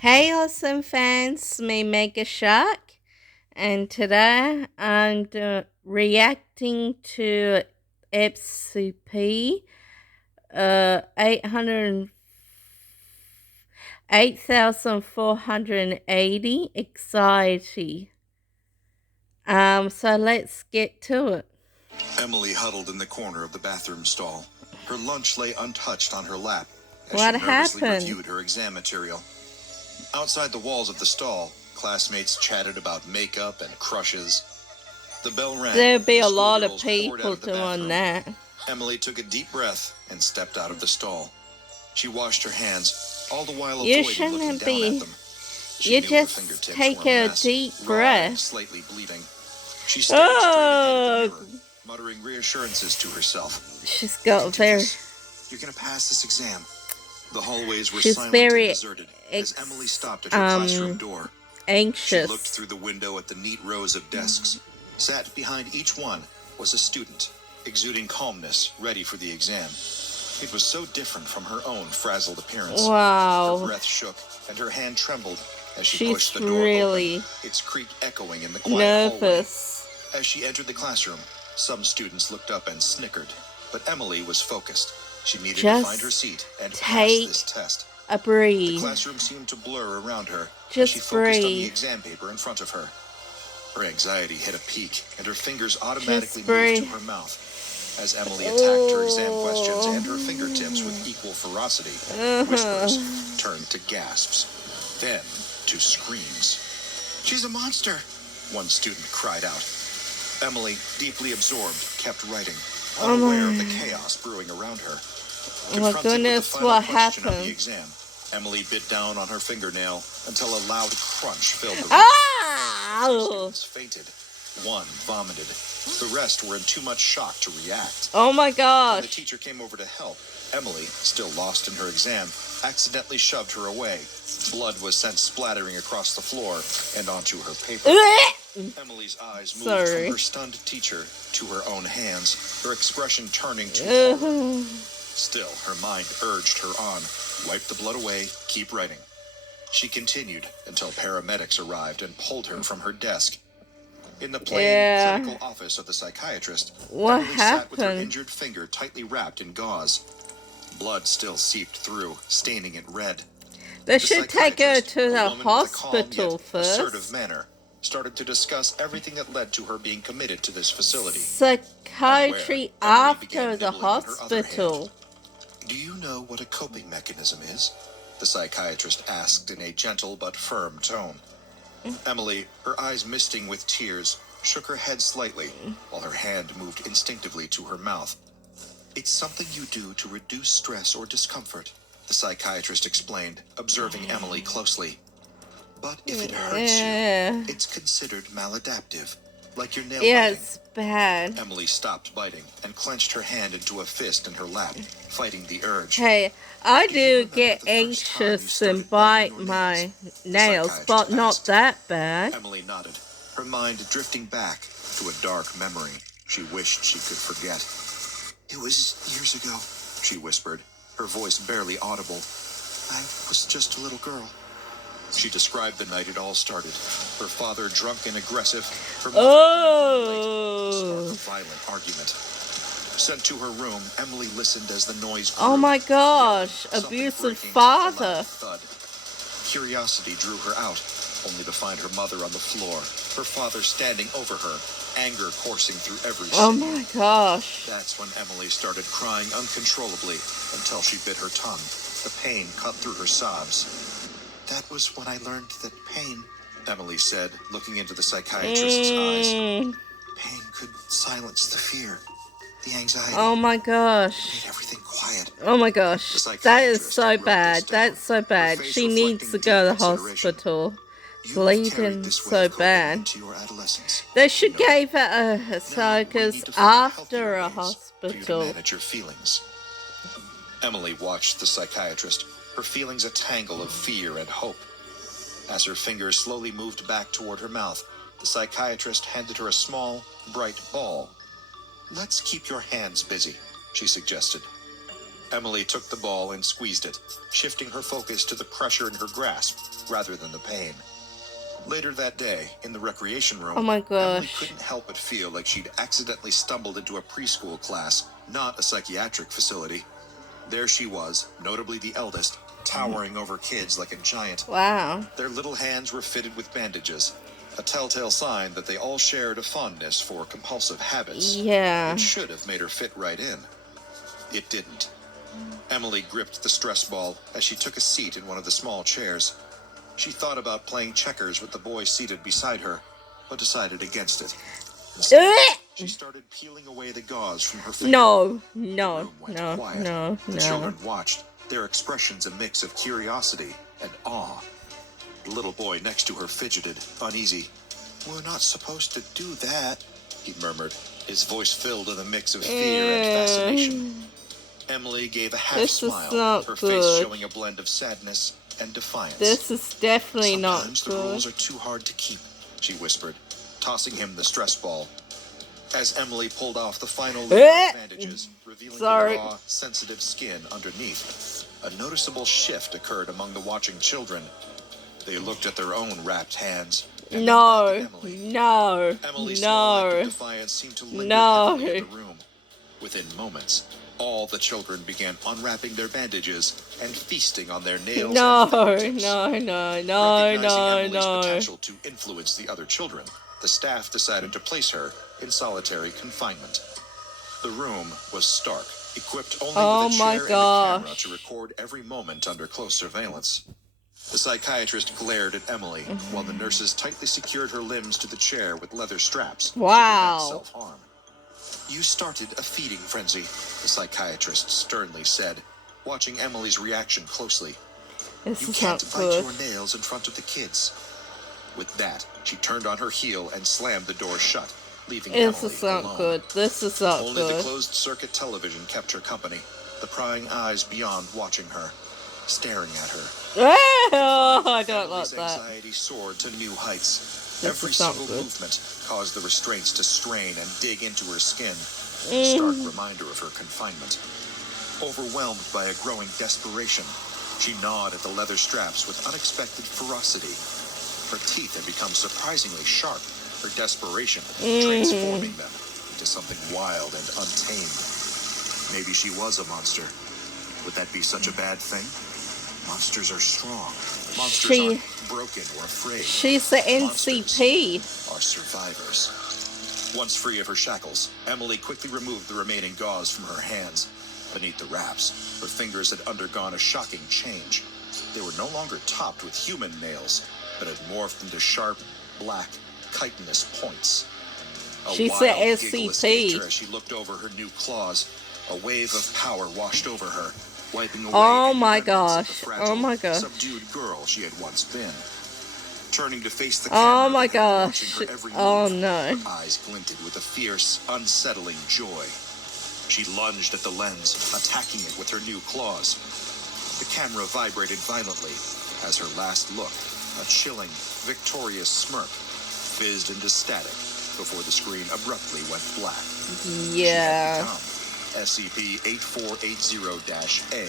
Hey, awesome fans, me Megashark, and today I'm reacting to SCP 8,480 anxiety. So let's get to it. Emily huddled in the corner of the bathroom stall. Her lunch lay untouched on her lap as What she nervously happened? reviewed her exam material. Outside the walls of the stall, classmates chatted about makeup and crushes. The bell rang. There'll be and a the lot of schoolgirls poured out people of the doing bathroom. that. Emily took a deep breath and stepped out of the stall. She washed her hands, all the while You avoiding looking shouldn't down be. at them. She You knew her just fingertips take were a a mess, deep raw and breath. slightly bleeding. She stared straight ahead at the Oh, mirror, muttering reassurances to herself. she's got very. You're gonna pass this exam. The hallways were She's silent very and deserted as Emily stopped at her classroom door. She looked anxious. through the window at the neat rows of desks. Sat behind each one was a student, exuding calmness, ready for the exam. It was so different from her own frazzled appearance. Wow. Her breath shook and her hand trembled as she She's pushed the door really open, its creak echoing in the quiet hallway. nervous. As she entered the classroom, some students looked up and snickered, but Emily was focused. She needed to find her seat and pass this test. A The breathe. classroom seemed to blur around her as Just she focused on the breathe. exam paper in front of her. Her anxiety hit a peak, and her fingers automatically Just moved to breathe. her mouth. As Emily attacked her exam questions and her fingertips with equal ferocity, whispers turned to gasps, then to screams. "She's a monster!" one student cried out. Emily, deeply absorbed, kept writing, unaware of the chaos brewing around her. Oh my goodness, what happened? The exam, Emily bit down on her fingernail until a loud crunch filled the room. Ah! Students fainted. One vomited. The rest were in too much shock to react. Oh my When the gosh. teacher came over to help, Emily, still lost in her exam, accidentally shoved her away. Blood was sent splattering across the floor and onto her paper. Emily's eyes moved from her stunned teacher to her own hands, her expression turning to horror. Still, her mind urged her on. Wipe the blood away, keep writing. She continued until paramedics arrived and pulled her from her desk. In the plain, clinical office of the psychiatrist, What Emily sat with her happened? injured finger tightly wrapped in gauze. Blood still seeped through, staining it red. They should take her psychiatrist, to a the woman with a calm hospital yet assertive first. manner, started to discuss everything that led to her being committed to this facility. Psychiatry Unaware, Emily after began the nibbling on her other hospital. hand. Do you know what a coping mechanism is? The psychiatrist asked in a gentle but firm tone. Emily, her eyes misting with tears, shook her head slightly while her hand moved instinctively to her mouth. It's something you do to reduce stress or discomfort, the psychiatrist explained, observing Emily closely. But if it hurts you, it's considered maladaptive, like your nail biting. It's bad. Emily stopped biting and clenched her hand into a fist in her lap, fighting the urge. Hey, I do get anxious and bite my nails, but not that bad. Emily nodded, her mind drifting back to a dark memory she wished she could forget. It was years ago, she whispered, her voice barely audible. I was just a little girl. She described the night it all started. Her father drunk and aggressive, her mother late, sparked a violent argument. Sent to her room, Emily listened as the noise grew. Oh my gosh, abusive father. Thud. Curiosity drew her out, only to find her mother on the floor, her father standing over her, anger coursing through every Oh sinew. my gosh. That's when Emily started crying uncontrollably until she bit her tongue. The pain cut through her sobs. That was when I learned that pain, Emily said, looking into the psychiatrist's eyes. Pain could silence the fear, the anxiety. Oh my gosh. Made everything quiet. Oh my gosh. That is so bad. That's so bad. She needs to go to the hospital. Bleeding so bad. They should give her a focus after a hospital. Manage your feelings. Emily watched the psychiatrist, her feelings a tangle of fear and hope. As her fingers slowly moved back toward her mouth, the psychiatrist handed her a small, bright ball. Let's keep your hands busy, she suggested. Emily took the ball and squeezed it, shifting her focus to the pressure in her grasp. rather than the pain. Later that day, in the recreation room, Oh my Emily gosh. couldn't help but feel like she'd accidentally stumbled into a preschool class, not a psychiatric facility. There she was, notably the eldest, towering over kids like a giant. Wow. Their little hands were fitted with bandages, a telltale sign that they all shared a fondness for compulsive habits. Yeah. It should have made her fit right in. It didn't. Emily gripped the stress ball as she took a seat in one of the small chairs. She thought about playing checkers with the boy seated beside her, but decided against it. Instead, she started peeling away the gauze from her finger. No, The no, room went no, quiet. no, The no. children watched, their expressions a mix of curiosity and awe. The little boy next to her fidgeted, uneasy. "We're not supposed to do that," he murmured, his voice filled with a mix of fear and fascination. Emily gave a half This is smile, not her good. face showing a blend of sadness and defiance. This is definitely not "Sometimes the good. rules are too hard to keep," she whispered, tossing him the stress ball. As Emily pulled off the final layer of bandages, revealing the raw, sensitive skin underneath, a noticeable shift occurred among the watching children. They looked at their own wrapped hands. And No, then back at Emily. no, Emily's small act of no, defiance seemed to linger no. heavily in the room. Within moments, all the children began unwrapping their bandages and feasting on their nails No, and fingertips. no, Recognizing Emily's no. potential to influence the other children, the staff decided to place her in solitary confinement. The room was stark, equipped only with a chair and a camera to record every moment under close surveillance. The psychiatrist glared at Emily, while the nurses tightly secured her limbs to the chair with leather straps to prevent self-harm. "You started a feeding frenzy," the psychiatrist sternly said, watching Emily's reaction closely. This "You is can't not bite good. your nails in front of the kids." With that, she turned on her heel and slammed the door shut, leaving This Emily is not alone. good. This is not Only the good. closed-circuit television kept her company, the prying eyes beyond watching her, staring at her. Oh, I don't like Emily's that. anxiety soared to new heights. This Every is not single good. movement caused the restraints to strain and dig into her skin, a stark reminder of her confinement. Overwhelmed by a growing desperation, she gnawed at the leather straps with unexpected ferocity. Her teeth had become surprisingly sharp, her desperation transforming them into something wild and untamed. Maybe she was a monster. Would that be such a bad thing? Monsters are strong. Monsters aren't broken or afraid. She's the NCP. Monsters are survivors. Once free of her shackles, Emily quickly removed the remaining gauze from her hands. Beneath the wraps, her fingers had undergone a shocking change. They were no longer topped with human nails, but had morphed into sharp, black, chitinous points. She's the SCP. As she looked over her new claws, a wave of power washed over her, wiping away Oh any my remnants of gosh. the fragile, Oh my gosh. subdued girl she had once been. Turning to face the Oh camera, my and watching gosh. her every Oh move, no. her eyes glinted with a fierce, unsettling joy. She lunged at the lens, attacking it with her new claws. The camera vibrated violently as her last look, a chilling, victorious smirk, fizzed into static before the screen abruptly went black. Yeah. SCP-8480-A.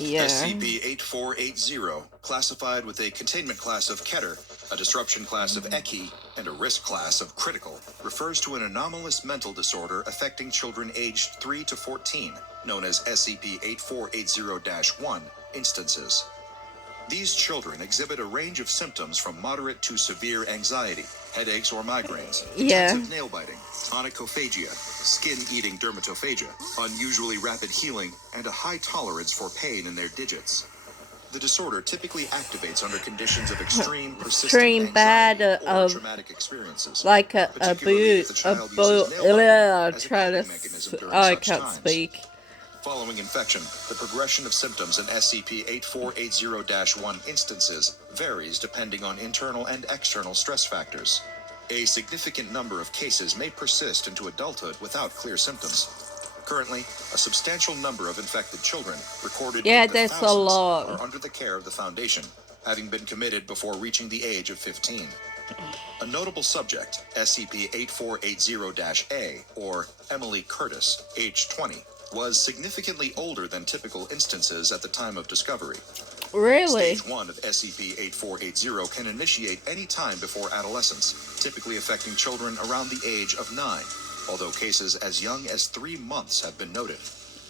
Yeah. SCP-8480, classified with a containment class of Keter, a disruption class of Eki, and a risk class of Critical, refers to an anomalous mental disorder affecting children aged 3 to 14, known as SCP-8480-1 instances. These children exhibit a range of symptoms from moderate to severe anxiety, headaches or migraines, intensive nail biting, onychophagia, skin-eating dermatophagia, unusually rapid healing, and a high tolerance for pain in their digits. The disorder typically activates under conditions of extreme, persistent anxiety or traumatic experiences. Like a particularly if the child uses nail biting as a coping mechanism during I such can't times. speak. Following infection, the progression of symptoms in SCP-8480-1 instances varies depending on internal and external stress factors. A significant number of cases may persist into adulthood without clear symptoms. Currently, a substantial number of infected children, recorded in the that's a thousands, lot. are under the care of the Foundation, having been committed before reaching the age of 15. A notable subject, SCP-8480-A, or Emily Curtis, age 20, was significantly older than typical instances at the time of discovery. Really? Stage 1 of SCP-8480 can initiate any time before adolescence, typically affecting children around the age of 9, although cases as young as 3 months have been noted.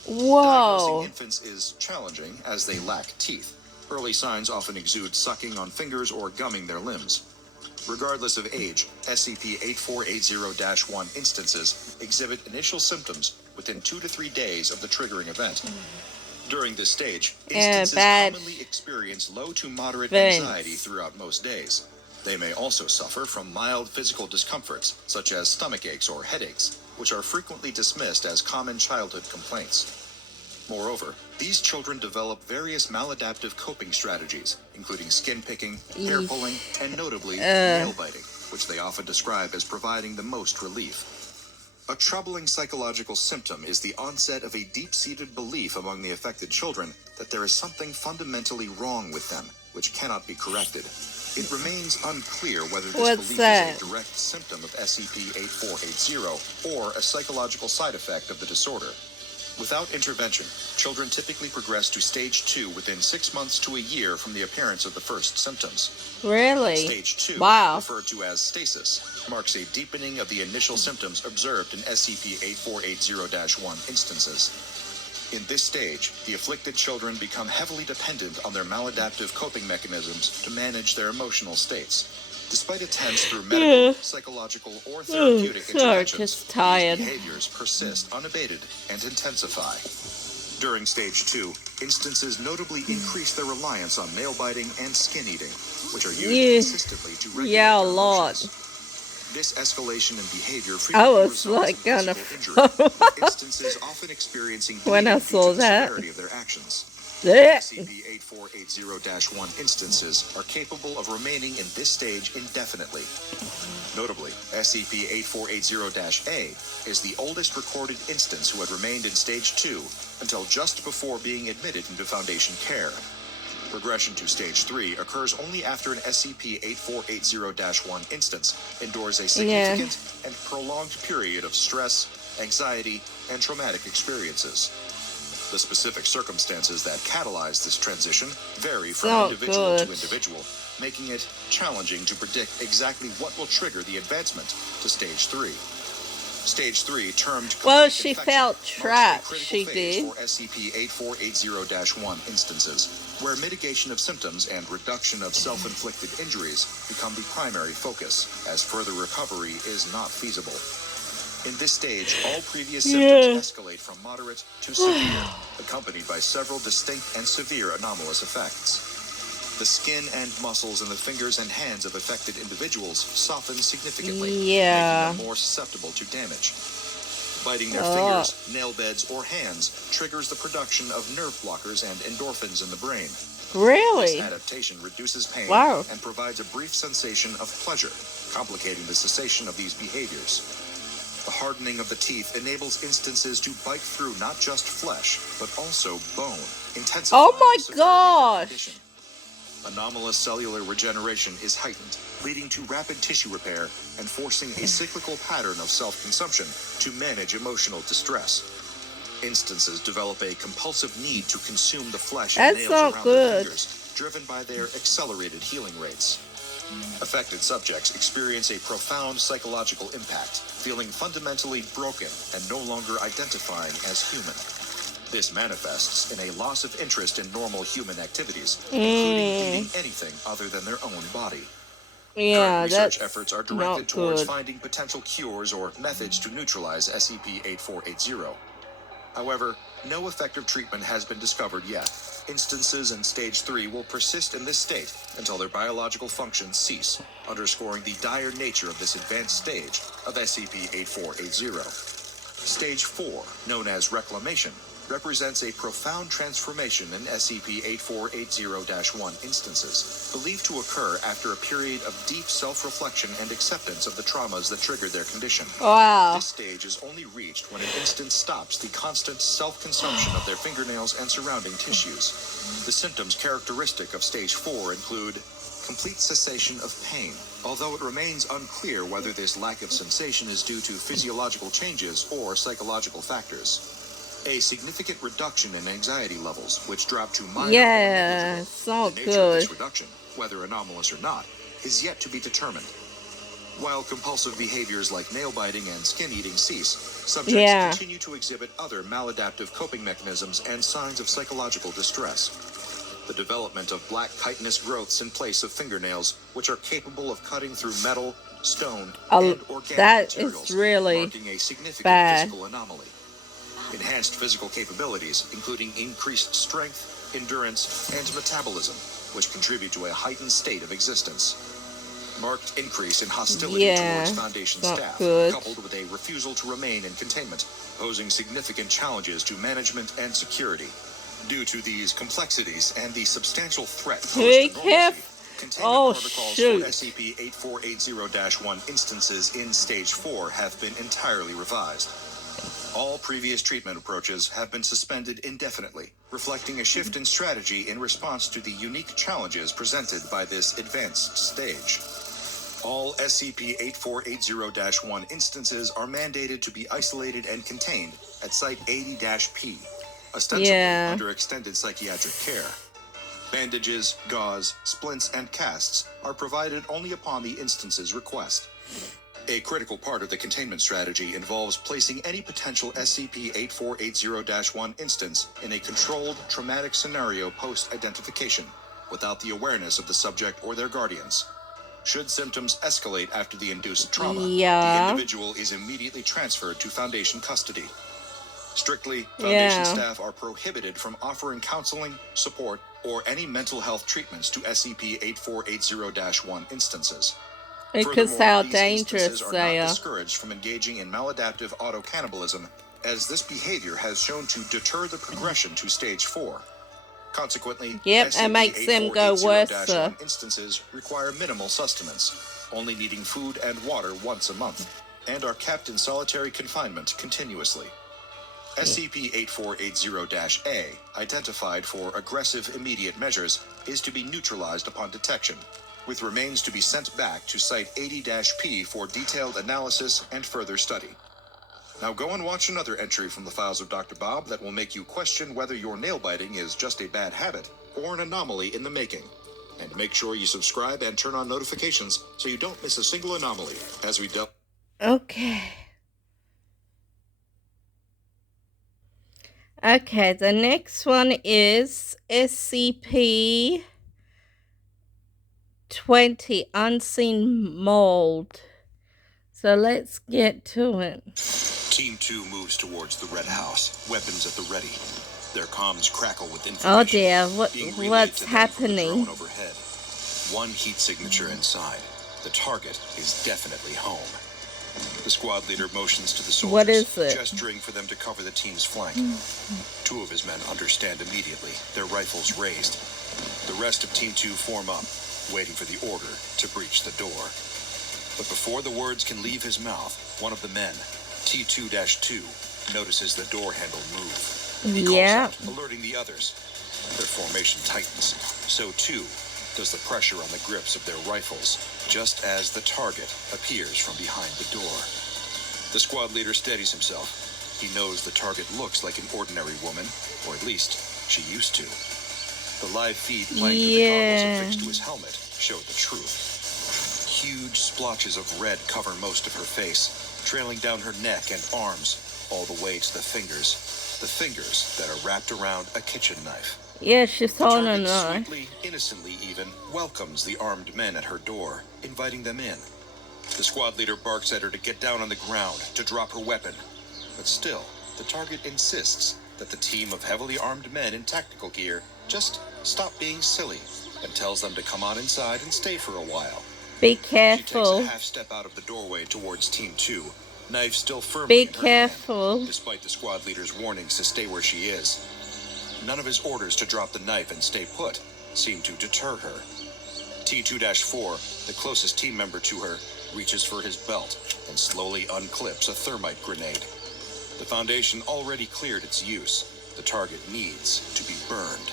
Diagnosing Whoa. infants is challenging as they lack teeth. Early signs often exude sucking on fingers or gumming their limbs. Regardless of age, SCP-8480-1 instances exhibit initial symptoms within 2 to 3 days of the triggering event. During this stage, instances commonly experience low to moderate anxiety throughout most days. They may also suffer from mild physical discomforts, such as stomach aches or headaches, which are frequently dismissed as common childhood complaints. Moreover, these children develop various maladaptive coping strategies, including skin picking, hair pulling, and notably, nail biting, which they often describe as providing the most relief. A troubling psychological symptom is the onset of a deep-seated belief among the affected children that there is something fundamentally wrong with them, which cannot be corrected. It remains unclear whether this belief is a direct symptom of SCP-8480 or a psychological side effect of the disorder. Without intervention, children typically progress to Stage 2 within 6 months to a year from the appearance of the first symptoms. Really? Stage 2, referred to as stasis, marks a deepening of the initial symptoms observed in SCP-8480-1 instances. In this stage, the afflicted children become heavily dependent on their maladaptive coping mechanisms to manage their emotional states. Despite attempts through medical, psychological, or therapeutic interventions, these behaviors persist unabated and intensify. During Stage 2, instances notably increase their reliance on nail biting and skin eating, which are used consistently to regulate their emotions. This escalation in behavior frequently results in physical injury, with instances often experiencing bleeding due to the severity of their actions. SCP-8480-1 instances are capable of remaining in this stage indefinitely. Notably, SCP-8480-A is the oldest recorded instance who had remained in Stage 2 until just before being admitted into Foundation care. Progression to Stage 3 occurs only after an SCP-8480-1 instance endures a significant and prolonged period of stress, anxiety, and traumatic experiences. The specific circumstances that catalyze this transition vary from individual to individual, making it challenging to predict exactly what will trigger the advancement to Stage 3. Stage 3, termed she felt trapped, she did. For SCP-8480-1 instances, where mitigation of symptoms and reduction of self-inflicted injuries become the primary focus, as further recovery is not feasible. In this stage, all previous symptoms escalate from moderate to severe, accompanied by several distinct and severe anomalous effects. The skin and muscles in the fingers and hands of affected individuals soften significantly, making them more susceptible to damage. Biting their fingers, nail beds, or hands triggers the production of nerve blockers and endorphins in the brain. Really? This adaptation reduces pain and provides a brief sensation of pleasure, complicating the cessation of these behaviors. The hardening of the teeth enables instances to bite through not just flesh, but also bone, intensifying the severity of the condition. Anomalous cellular regeneration is heightened, leading to rapid tissue repair and forcing a cyclical pattern of self-consumption to manage emotional distress. Instances develop a compulsive need to consume the flesh and nails around their fingers, driven by their accelerated healing rates. Affected subjects experience a profound psychological impact, feeling fundamentally broken and no longer identifying as human. This manifests in a loss of interest in normal human activities, including eating anything other than their own body. Current research efforts are directed towards finding potential cures or methods to neutralize SCP-8480. However, no effective treatment has been discovered yet. Instances in Stage 3 will persist in this state until their biological functions cease, underscoring the dire nature of this advanced stage of SCP-8480. Stage 4, known as Reclamation, represents a profound transformation in SCP-8480-1 instances, believed to occur after a period of deep self-reflection and acceptance of the traumas that triggered their condition. This stage is only reached when an instance stops the constant self-consumption of their fingernails and surrounding tissues. The symptoms characteristic of Stage 4 include complete cessation of pain, although it remains unclear whether this lack of sensation is due to physiological changes or psychological factors. A significant reduction in anxiety levels, which drop to minor or Yeah, negligible. it's not The nature of this good. reduction, whether anomalous or not, is yet to be determined. While compulsive behaviors like nail biting and skin eating cease, subjects continue to exhibit other maladaptive coping mechanisms and signs of psychological distress. The development of black chitinous growths in place of fingernails, which are capable of cutting through metal, stone, and organic that materials, is really marking a significant bad. physical anomaly. Enhanced physical capabilities, including increased strength, endurance, and metabolism, which contribute to a heightened state of existence. Marked increase in hostility towards Foundation staff, coupled with a refusal to remain in containment, posing significant challenges to management and security. Due to these complexities and the substantial threat posed to normalcy, containment protocols for SCP-8480-1 instances in Stage 4 have been entirely revised. All previous treatment approaches have been suspended indefinitely, reflecting a shift in strategy in response to the unique challenges presented by this advanced stage. All SCP-8480-1 instances are mandated to be isolated and contained at Site 80-P, ostensibly under extended psychiatric care. Bandages, gauze, splints, and casts are provided only upon the instance's request. A critical part of the containment strategy involves placing any potential SCP-8480-1 instance in a controlled, traumatic scenario post-identification, without the awareness of the subject or their guardians. Should symptoms escalate after the induced trauma, the individual is immediately transferred to Foundation custody. Strictly, Foundation staff are prohibited from offering counseling, support, or any mental health treatments to SCP-8480-1 instances. Because how dangerous instances are not discouraged from engaging in maladaptive auto-cannibalism, as this behavior has shown to deter the progression to Stage 4. Consequently, and makes them go worse. Instances require minimal sustenance, only needing food and water once a month, and are kept in solitary confinement continuously. SCP-8480-A, identified for aggressive immediate measures, is to be neutralized upon detection, with remains to be sent back to Site 80-P for detailed analysis and further study. Now go and watch another entry from the files of Dr. Bob that will make you question whether your nail biting is just a bad habit or an anomaly in the making. And make sure you subscribe and turn on notifications so you don't miss a single anomaly as we delve. Okay, the next one is SCP-20, Unseen Mold. So let's get to it. Team 2 moves towards the Red House, weapons at the ready. Their comms crackle with information. Oh dear, what's happening? Overhead. One heat signature inside. The target is definitely home. The squad leader motions to the soldiers, what is it? gesturing for them to cover the team's flank. Two of his men understand immediately, their rifles raised. The rest of Team 2 form up, waiting for the order to breach the door. But before the words can leave his mouth, one of the men, T2-2, notices the door handle move. He calls out, alerting the others. Their formation tightens. So too does the pressure on the grips of their rifles, just as the target appears from behind the door. The squad leader steadies himself. He knows the target looks like an ordinary woman, or at least she used to. The live feed playing through the goggles affixed to his helmet showed the truth. Huge splotches of red cover most of her face, trailing down her neck and arms, all the way to the fingers that are wrapped around a kitchen knife. Yeah, she's holding a knife. Sweetly, innocently even, welcomes the armed men at her door, inviting them in. The squad leader barks at her to get down on the ground, to drop her weapon. But still, the target insists that the team of heavily armed men in tactical gear just stop being silly, and tells them to come on inside and stay for a while. Be careful. She takes a half step out of the doorway towards Team 2, knife still firmly in her hand, despite the squad leader's warnings to stay where she is. None of his orders to drop the knife and stay put seem to deter her. T2-4, the closest team member to her, reaches for his belt and slowly unclips a thermite grenade. The Foundation already cleared its use. The target needs to be burned.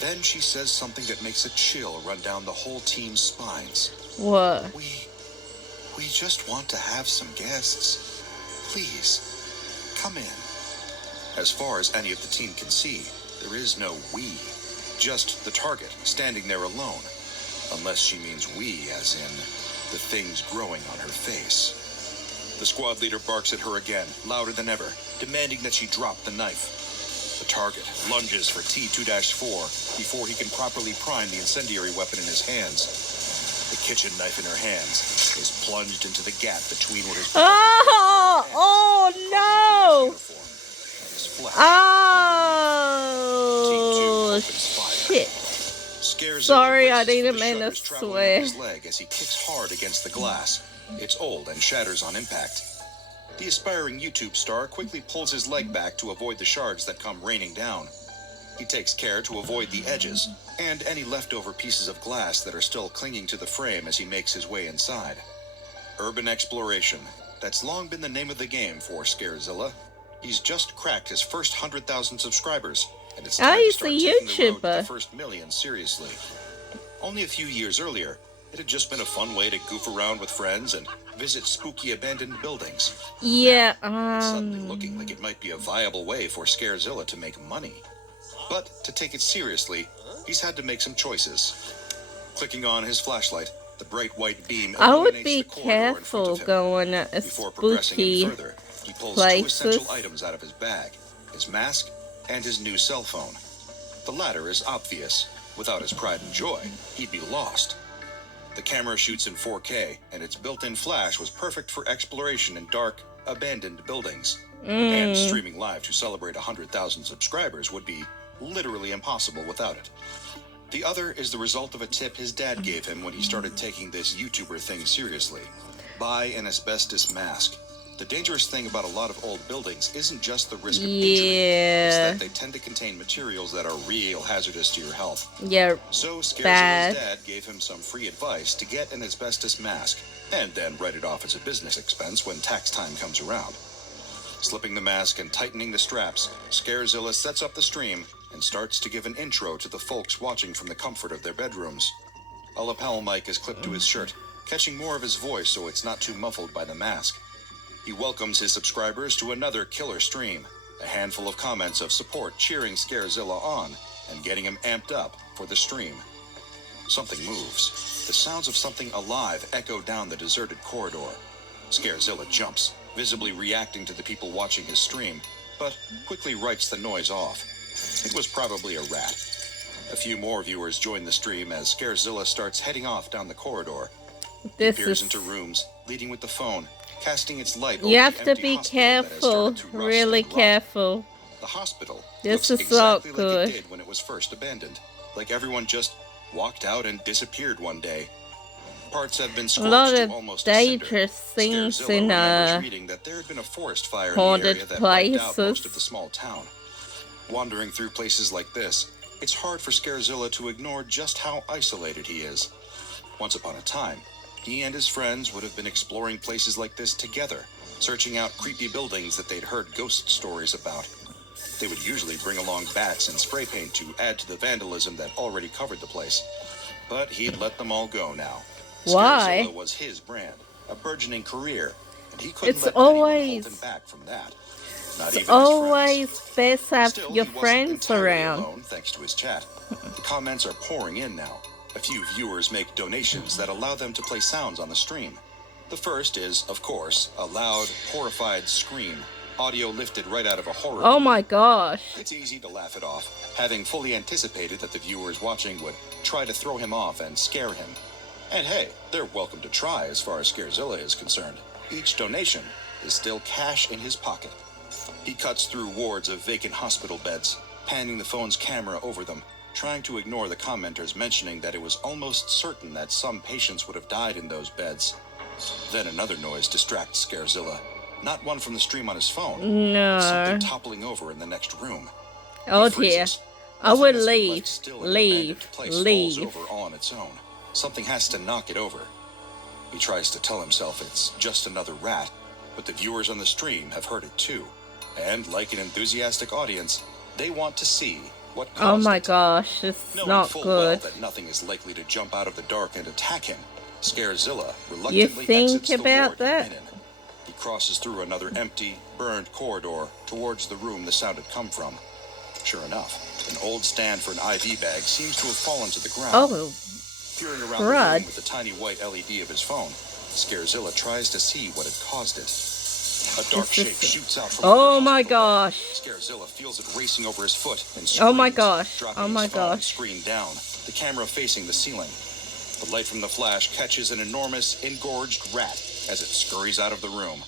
Then she says something that makes a chill run down the whole team's spines. What? We just want to have some guests. Please, come in. As far as any of the team can see, there is no we, just the target standing there alone. Unless she means we, as in the things growing on her face. The squad leader barks at her again, louder than ever, demanding that she drop the knife. The target lunges for T2-4 before he can properly prime the incendiary weapon in his hands. The kitchen knife in her hands is plunged into the gap between what is oh no! Oh shit! Sorry, I didn't mean to swear. His leg as he kicks hard against the glass. It's old and shatters on impact. The aspiring YouTube star quickly pulls his leg back to avoid the shards that come raining down. He takes care to avoid the edges and any leftover pieces of glass that are still clinging to the frame as he makes his way inside. Urban exploration. That's long been the name of the game for Scarezilla. He's just cracked his first 100,000 subscribers, and it's time to start taking the road to the first million seriously. Only a few years earlier, it had just been a fun way to goof around with friends and visit spooky abandoned buildings. Yeah, It's suddenly looking like it might be a viable way for Scarezilla to make money. But to take it seriously, he's had to make some choices. Clicking on his flashlight, the bright white beam I would illuminates be the corridor in front careful of him. going Before progressing any spooky further, he pulls places. 2 essential items out of his bag, his mask and his new cell phone. The latter is obvious. Without his pride and joy, he'd be lost. The camera shoots in 4K, and its built-in flash was perfect for exploration in dark, abandoned buildings. And streaming live to celebrate 100,000 subscribers would be literally impossible without it. The other is the result of a tip his dad gave him when he started taking this YouTuber thing seriously. Buy an asbestos mask. The dangerous thing about a lot of old buildings isn't just the risk of injury, it's that they tend to contain materials that are real hazardous to your health. Yeah, So Scarezilla's dad gave him some free advice to get an asbestos mask, and then write it off as a business expense when tax time comes around. Slipping the mask and tightening the straps, Scarezilla sets up the stream and starts to give an intro to the folks watching from the comfort of their bedrooms. A lapel mic is clipped to his shirt, catching more of his voice so it's not too muffled by the mask. He welcomes his subscribers to another killer stream, a handful of comments of support cheering Scarezilla on and getting him amped up for the stream. Something moves. The sounds of something alive echo down the deserted corridor. Scarezilla jumps, visibly reacting to the people watching his stream, but quickly writes the noise off. It was probably a rat. A few more viewers join the stream as Scarezilla starts heading off down the corridor. He peers into rooms, leading with the phone, casting its light over you have the to empty be hospital that has careful, started to rust really and rot. careful. The hospital This looks is not exactly good. like it did when it was first abandoned, like everyone just walked out and disappeared one day. Parts have been A scorched lot to of almost a cinder. dangerous things Scarezilla in remembers reading that there had been a forest fire in the haunted area that wiped out most places. of the small town. Wandering through places like this, it's hard for Scarezilla to ignore just how isolated he is. Once upon a time, he and his friends would have been exploring places like this together, searching out creepy buildings that they'd heard ghost stories about. They would usually bring along bats and spray paint to add to the vandalism that already covered the place. But he'd let them all go now. Why? Scarezilla was his brand, a burgeoning career, and he couldn't It's let anyone always- hold him back from that. Not It's even his always friends. best to have Still, your he wasn't friends entirely around. alone, thanks to his chat. The comments are pouring in now. A few viewers make donations that allow them to play sounds on the stream. The first is, of course, a loud, horrified scream, audio lifted right out of a horror Oh movie. my gosh. It's easy to laugh it off, having fully anticipated that the viewers watching would try to throw him off and scare him. And hey, they're welcome to try as far as Scarezilla is concerned. Each donation is still cash in his pocket. He cuts through wards of vacant hospital beds, panning the phone's camera over them, trying to ignore the commenters mentioning that it was almost certain that some patients would have died in those beds. Then another noise distracts Scarezilla. Not one from the stream on his phone, but something No. toppling over in the next room. Oh He dear. freezes. I Nothing would that's been leave. left still in an Leave. abandoned place Leave. falls over all on its own. Something has to knock it over. He tries to tell himself it's just another rat, but the viewers on the stream have heard it too. And like an enthusiastic audience, they want to see what Oh caused my it. gosh, it's Knowing not full good. well that nothing is likely to jump out of the dark and attack him, Scarezilla reluctantly You think exits the about ward he'd that? been in. He crosses through another empty, burned corridor towards the room the sound had come from. Sure enough, an old stand for an IV bag seems to have fallen to the ground. Oh, Peering around the room with the tiny white LED of his phone, Scarezilla tries to see what had caused it. A dark shape shoots out from oh my gosh. Scarezilla feels it racing over his foot and screams, Oh my gosh. dropping Oh my his phone and gosh. screen down, the camera facing the ceiling. The light from the flash catches an enormous, engorged rat as it scurries out of the room.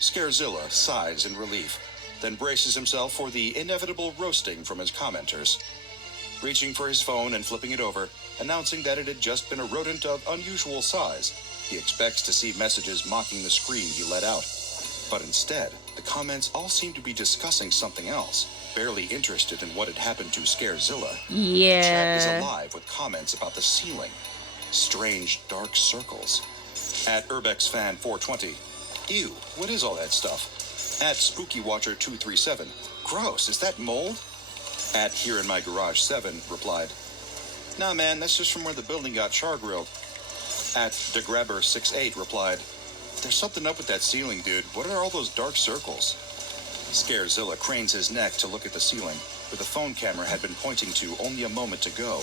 Scarezilla sighs in relief, then braces himself for the inevitable roasting from his commenters. Reaching for his phone and flipping it over, announcing that it had just been a rodent of unusual size, he expects to see messages mocking the scream he let out. But instead, the comments all seem to be discussing something else, barely interested in what had happened to Scarezilla. Yeah. The chat is alive with comments about the ceiling. Strange dark circles. At UrbexFan420, ew, what is all that stuff? At SpookyWatcher237, gross, is that mold? At Here in My Garage 7 replied, nah man, that's just from where the building got char grilled. At DeGrabber68 replied, there's something up with that ceiling, dude. What are all those dark circles? Scarezilla cranes his neck to look at the ceiling, where the phone camera had been pointing to only a moment ago.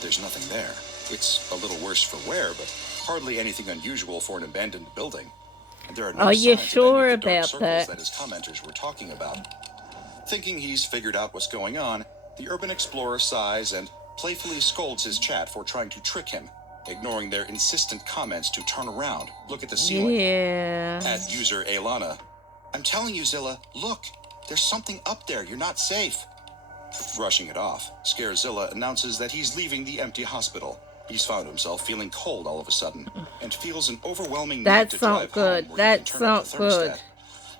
There's nothing there. It's a little worse for wear, but hardly anything unusual for an abandoned building. And there are no Are you signs sure of any of the dark about circles that? his commenters were talking about. Thinking he's figured out what's going on, the urban explorer sighs and playfully scolds his chat for trying to trick him, ignoring their insistent comments to turn around, look at the ceiling. Yeah. At user Ailana, I'm telling you, Zilla, look, there's something up there, you're not safe. Brushing it off, Scarezilla announces that he's leaving the empty hospital. He's found himself feeling cold all of a sudden, and feels an overwhelming need That's to drive not good. home where he can That's turn up not the good. thermostat.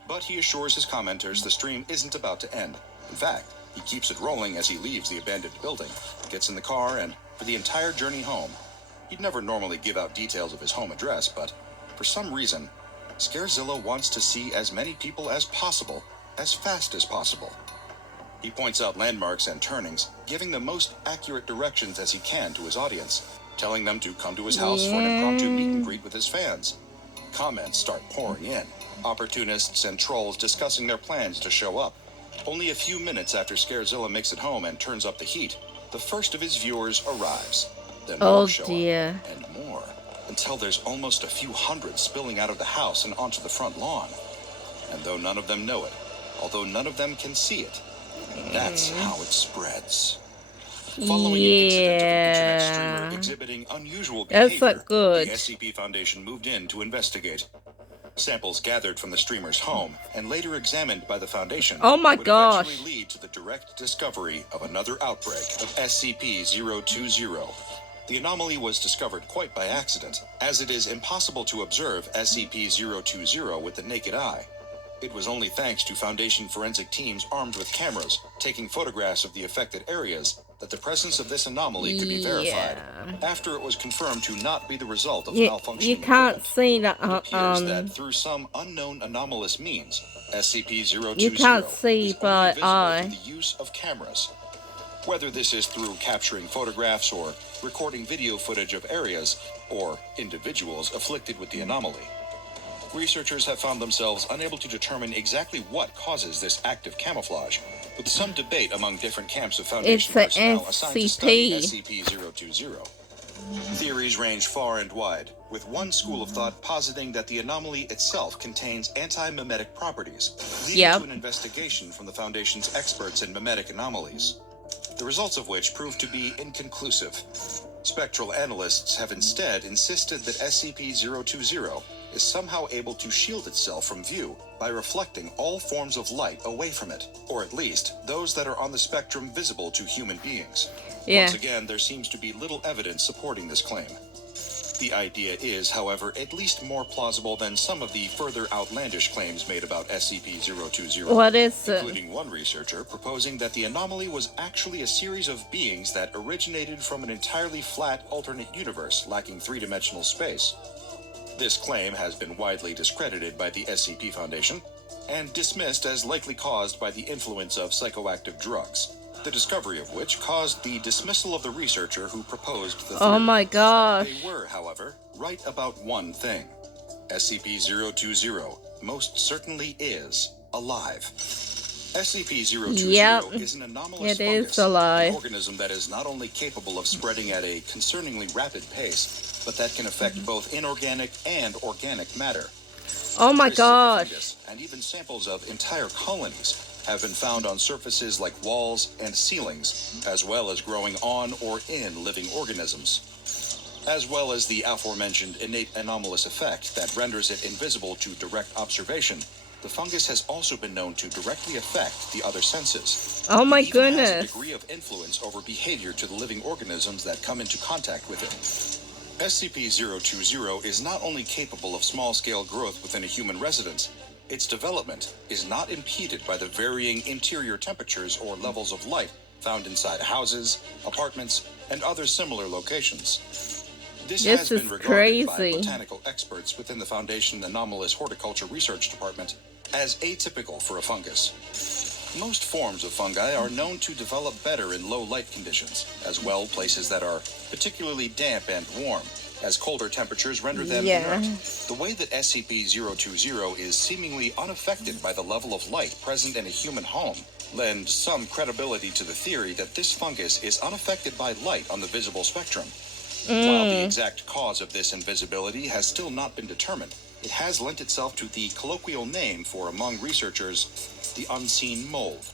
But he assures his commenters the stream isn't about to end. In fact, he keeps it rolling as he leaves the abandoned building, gets in the car, and for the entire journey home. He'd never normally give out details of his home address, but for some reason, Scarezilla wants to see as many people as possible, as fast as possible. He points out landmarks and turnings, giving the most accurate directions as he can to his audience, telling them to come to his house for an impromptu meet and greet with his fans. Comments start pouring in, opportunists and trolls discussing their plans to show up. Only a few minutes after Scarezilla makes it home and turns up the heat, the first of his viewers arrives. Then more show dear. up, and more, until there's almost a few hundred spilling out of the house and onto the front lawn. And though none of them know it, although none of them can see it, that's how it spreads. Following an incident of an internet streamer exhibiting unusual behavior, That's not good. the SCP Foundation moved in to investigate. Samples gathered from the streamer's home and later examined by the Foundation Oh my would gosh. eventually lead to the direct discovery of another outbreak of SCP-020. The anomaly was discovered quite by accident, as it is impossible to observe SCP-020 with the naked eye. It was only thanks to Foundation forensic teams armed with cameras, taking photographs of the affected areas, that the presence of this anomaly could be verified. After it was confirmed to not be the result of malfunctioning You can't equipment, see that. it appears that through some unknown anomalous means, SCP-020 You can't see is by only visible eye. through the use of cameras. Whether this is through capturing photographs or recording video footage of areas or individuals afflicted with the anomaly, researchers have found themselves unable to determine exactly what causes this active camouflage, with some debate among different camps of Foundation It's a personnel assigned to study SCP. SCP-020. Theories range far and wide, with one school of thought positing that the anomaly itself contains anti-memetic properties, leading to an investigation from the Foundation's experts in memetic anomalies, the results of which proved to be inconclusive. Spectral analysts have instead insisted that SCP-020 is somehow able to shield itself from view by reflecting all forms of light away from it, or at least those that are on the spectrum visible to human beings. Once again, there seems to be little evidence supporting this claim. The idea is, however, at least more plausible than some of the further outlandish claims made about SCP-020. What is it? Including one researcher proposing that the anomaly was actually a series of beings that originated from an entirely flat alternate universe lacking three-dimensional space. This claim has been widely discredited by the SCP Foundation and dismissed as likely caused by the influence of psychoactive drugs, the discovery of which caused the dismissal of the researcher who proposed the theory. Oh my gosh. They were, however, right about one thing. SCP-020 most certainly is alive. SCP-020 Yep, is an anomalous it is fungus, alive. an organism that is not only capable of spreading at a concerningly rapid pace, but that can affect both inorganic and organic matter. Oh my Traces of the gosh. fungus, and even samples of entire colonies have been found on surfaces like walls and ceilings, as well as growing on or in living organisms. As well as the aforementioned innate anomalous effect that renders it invisible to direct observation, the fungus has also been known to directly affect the other senses. Oh my It even has a goodness. degree of influence over behavior to the living organisms that come into contact with it. SCP-020 is not only capable of small-scale growth within a human residence, its development is not impeded by the varying interior temperatures or levels of light found inside houses, apartments, and other similar locations. This has been regarded by botanical experts within the Foundation Anomalous Horticulture Research Department as atypical for a fungus. Most forms of fungi are known to develop better in low light conditions, as well places that are particularly damp and warm, as colder temperatures render them inert. The way that SCP-020 is seemingly unaffected by the level of light present in a human home lends some credibility to the theory that this fungus is unaffected by light on the visible spectrum. While the exact cause of this invisibility has still not been determined, it has lent itself to the colloquial name for among researchers, the unseen mold.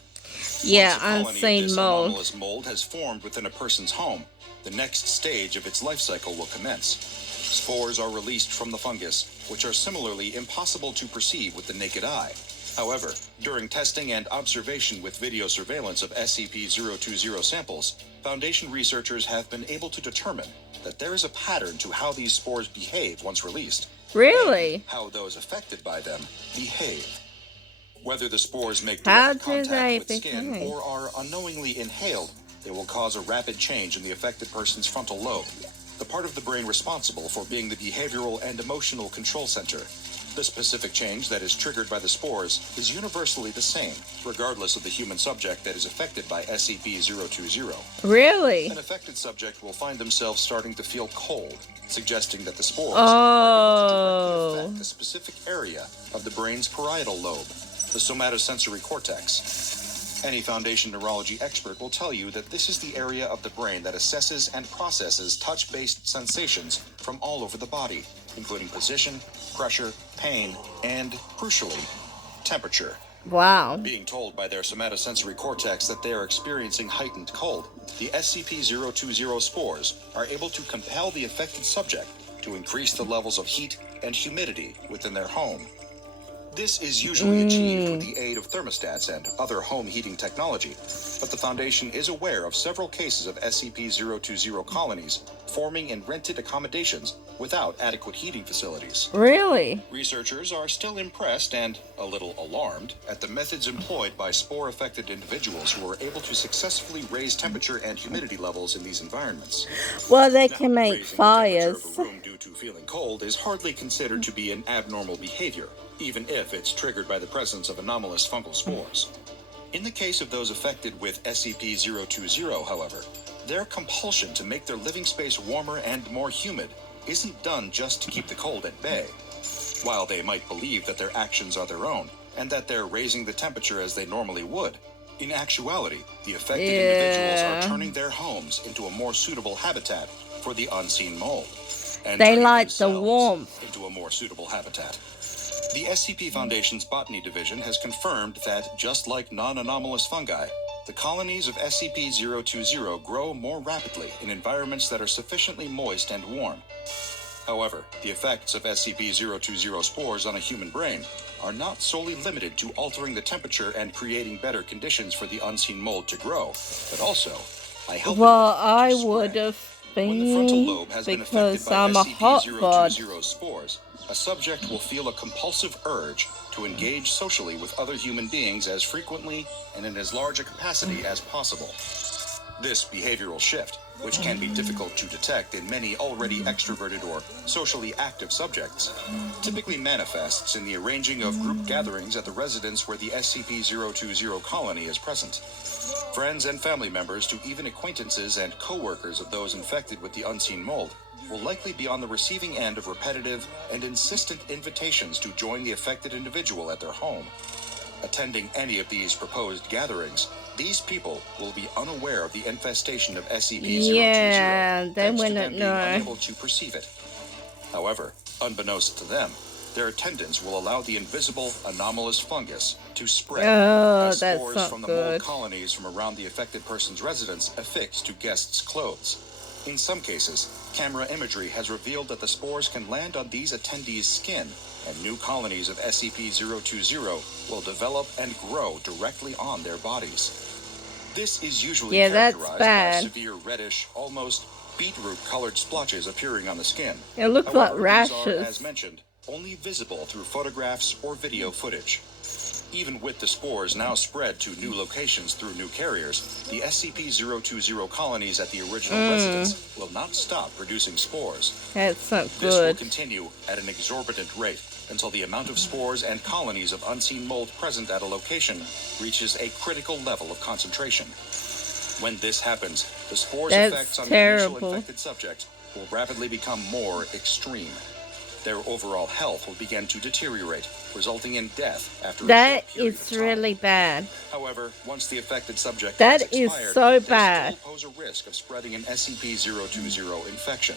Yeah, Once a colony of unseen this mold. anomalous mold has formed within a person's home, the next stage of its life cycle will commence. Spores are released from the fungus, which are similarly impossible to perceive with the naked eye. However, during testing and observation with video surveillance of SCP-020 samples, Foundation researchers have been able to determine that there is a pattern to how these spores behave once released. Really? And how those affected by them behave. Whether the spores make How direct do they contact with skin behave? or are unknowingly inhaled, they will cause a rapid change in the affected person's frontal lobe, the part of the brain responsible for being the behavioral and emotional control center. The specific change that is triggered by the spores is universally the same, regardless of the human subject that is affected by SCP-020. Really? An affected subject will find themselves starting to feel cold, suggesting that the spores are able to directly affect a specific area of the brain's parietal lobe, the somatosensory cortex. Any Foundation neurology expert will tell you that this is the area of the brain that assesses and processes touch-based sensations from all over the body, including position, pressure, pain, and, crucially, temperature. Wow. Being told by their somatosensory cortex that they are experiencing heightened cold, the SCP-020 spores are able to compel the affected subject to increase the levels of heat and humidity within their home. This is usually achieved with the aid of thermostats and other home heating technology, but the Foundation is aware of several cases of SCP-020 colonies forming in rented accommodations without adequate heating facilities. Really? Researchers are still impressed and a little alarmed at the methods employed by spore-affected individuals who are able to successfully raise temperature and humidity levels in these environments. Well, they Now, can make raising the fires. temperature of a room due to feeling cold is hardly considered to be an abnormal behavior, even if it's triggered by the presence of anomalous fungal spores. In the case of those affected with SCP-020, however, their compulsion to make their living space warmer and more humid isn't done just to keep the cold at bay. While they might believe that their actions are their own, and that they're raising the temperature as they normally would, in actuality, the affected individuals are turning their homes into a more suitable habitat for the unseen mold. And They turning like the themselves warmth. into a more suitable habitat. The SCP Foundation's Botany Division has confirmed that, just like non-anomalous fungi, the colonies of SCP-020 grow more rapidly in environments that are sufficiently moist and warm. However, the effects of SCP-020 spores on a human brain are not solely limited to altering the temperature and creating better conditions for the unseen mold to grow, but also by helping Well, it to I spread. would have When the frontal been, lobe has been affected because by I'm a hot bod. SCP-020 spores, a subject will feel a compulsive urge to engage socially with other human beings as frequently and in as large a capacity as possible. This behavioral shift, which can be difficult to detect in many already extroverted or socially active subjects, typically manifests in the arranging of group gatherings at the residence where the SCP-020 colony is present. Friends and family members to even acquaintances and co-workers of those infected with the unseen mold will likely be on the receiving end of repetitive and insistent invitations to join the affected individual at their home. Attending any of these proposed gatherings, these people will be unaware of the infestation of SCP-020, Yeah, they thanks to wouldn't them being know. unable to perceive it. However, unbeknownst to them, their attendance will allow the invisible anomalous fungus to spread as that's spores not from the good. mold colonies from around the affected person's residence affix to guests' clothes. In some cases, camera imagery has revealed that the spores can land on these attendees' skin, and new colonies of SCP-020 will develop and grow directly on their bodies. This is usually characterized by severe reddish, almost beetroot-colored splotches appearing on the skin. It looks However, like rashes. these are, as mentioned, only visible through photographs or video footage. Even with the spores now spread to new locations through new carriers, the SCP-020 colonies at the original residence will not stop producing spores. That's not This will good. continue at an exorbitant rate until the amount of spores and colonies of unseen mold present at a location reaches a critical level of concentration. When this happens, the spores' effects on the initial infected subject will rapidly become more extreme. Their overall health will begin to deteriorate, resulting in death after a short period of time. Really bad. However, once the affected subject That has is expired, so they bad. still pose a risk of spreading an SCP-020 infection.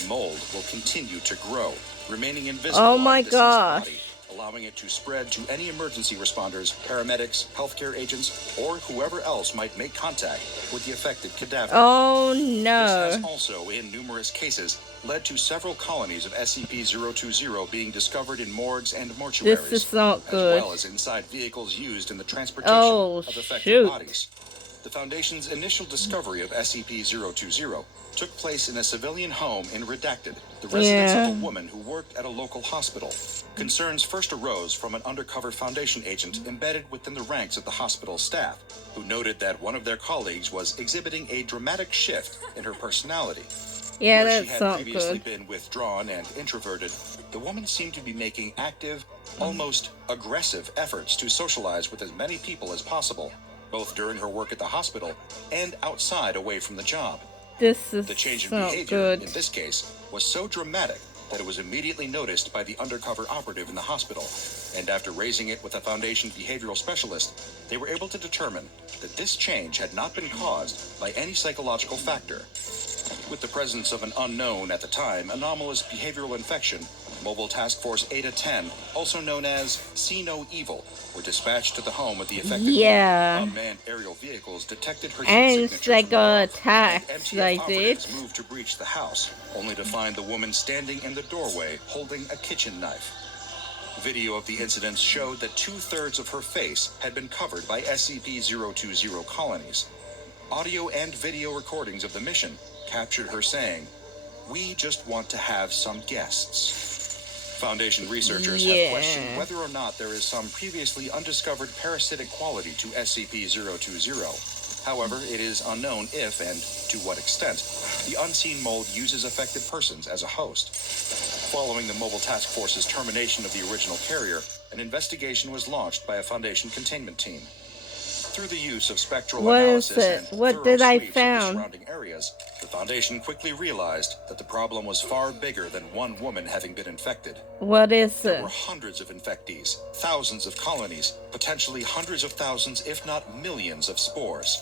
The mold will continue to grow, remaining invisible Oh on my a deceased gosh. body, allowing it to spread to any emergency responders, paramedics, healthcare agents, or whoever else might make contact with the affected cadaver. Oh This no. has also, in numerous cases, led to several colonies of SCP-020 being discovered in morgues and mortuaries, This is not as good. well as inside vehicles used in the transportation Oh, of affected shoot. bodies. The Foundation's initial discovery of SCP-020 took place in a civilian home in Redacted, the residence of a woman who worked at a local hospital. Concerns first arose from an undercover Foundation agent embedded within the ranks of the hospital staff, who noted that one of their colleagues was exhibiting a dramatic shift in her personality. Yeah, Where she that's had not previously good. been withdrawn and introverted, the woman seemed to be making active, almost aggressive efforts to socialize with as many people as possible, both during her work at the hospital and outside away from the job. This is The change in not behavior, good. in this case, was so dramatic that it was immediately noticed by the undercover operative in the hospital, and after raising it with a Foundation behavioral specialist, they were able to determine that this change had not been caused by any psychological factor. With the presence of an unknown, at the time, anomalous behavioral infection, Mobile Task Force 8-10, also known as See No Evil, were dispatched to the home of the affected woman. Unmanned aerial vehicles detected her And signature they from got above, attacked, and they MTF did. operatives moved to breach the house, only to find the woman standing in the doorway holding a kitchen knife. Video of the incidents showed that 2/3 of her face had been covered by SCP-020 colonies. Audio and video recordings of the mission captured her saying, "We just want to have some guests." Foundation researchers have questioned whether or not there is some previously undiscovered parasitic quality to SCP-020. However, it is unknown if and to what extent the unseen mold uses affected persons as a host. Following the Mobile Task Force's termination of the original carrier, an investigation was launched by a Foundation containment team. Through the use of spectral analysis and thorough sweeps of the surrounding areas, the Foundation quickly realized that the problem was far bigger than one woman having been infected. What is There it? were hundreds of infectees, thousands of colonies, potentially hundreds of thousands, if not millions of spores.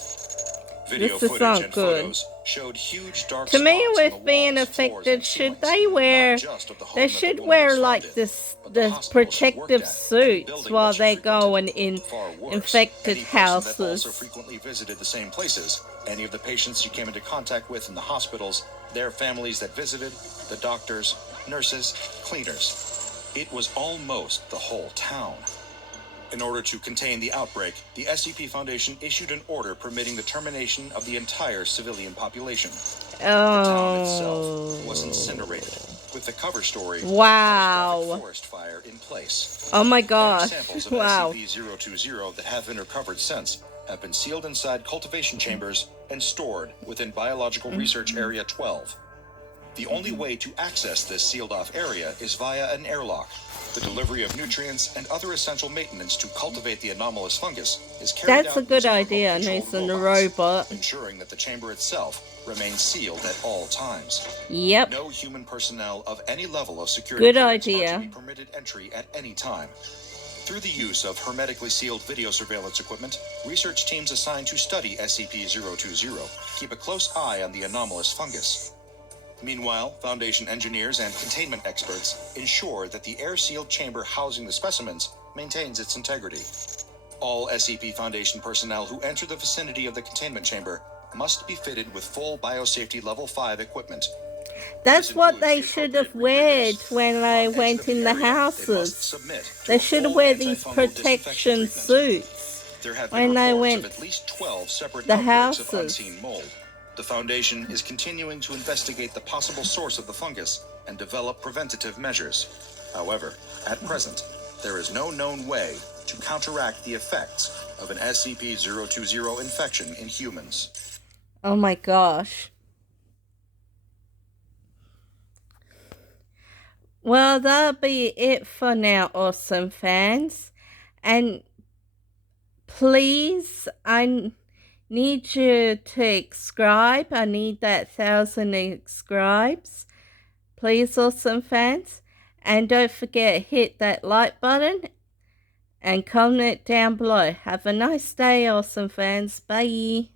Video This is footage not and good. photos showed huge dark To me, spots on the with being walls, floors, affected, and should ceilings, they wear? not just of the home They that the should woman wear was found like in, this, but the this hospital she worked protective at, and suits building while that she they go frequented. in Far worse, infected any person that also houses. frequently visited the same places, any of the patients she came into contact with in the hospitals, their families that visited, the doctors, nurses, cleaners. It was almost the whole town. In order to contain the outbreak, the SCP Foundation issued an order permitting the termination of the entire civilian population. The town itself was incinerated, with the cover story catastrophic forest fire in place. Oh my Many gosh. samples of Wow. SCP-020 that have been recovered since have been sealed inside cultivation chambers and stored within Biological Research Area 12. The only way to access this sealed-off area is via an airlock. The delivery of nutrients and other essential maintenance to cultivate the anomalous fungus is carried That's out a good using idea, remote-controlled using the robots, robot. ensuring that the chamber itself remains sealed at all times. Yep. No human personnel of any level of security Good clearance are idea. to be permitted entry at any time. Through the use of hermetically sealed video surveillance equipment, research teams assigned to study SCP-020 keep a close eye on the anomalous fungus. Meanwhile, Foundation engineers and containment experts ensure that the air-sealed chamber housing the specimens maintains its integrity. All SCP Foundation personnel who enter the vicinity of the containment chamber must be fitted with full biosafety level 5 equipment. That's what they should have worn when they went in the houses. They should have worn these protection suits when they went at least 12 separate the outbreaks of houses. unseen mold. The Foundation is continuing to investigate the possible source of the fungus and develop preventative measures. However, at present, there is no known way to counteract the effects of an SCP-020 infection in humans. Oh my gosh. Well, that'll be it for now, awesome fans. And please, I need you to subscribe. I need that 1,000 subscribes. Please, awesome fans. And don't forget, hit that like button and comment down below. Have a nice day, awesome fans. Bye.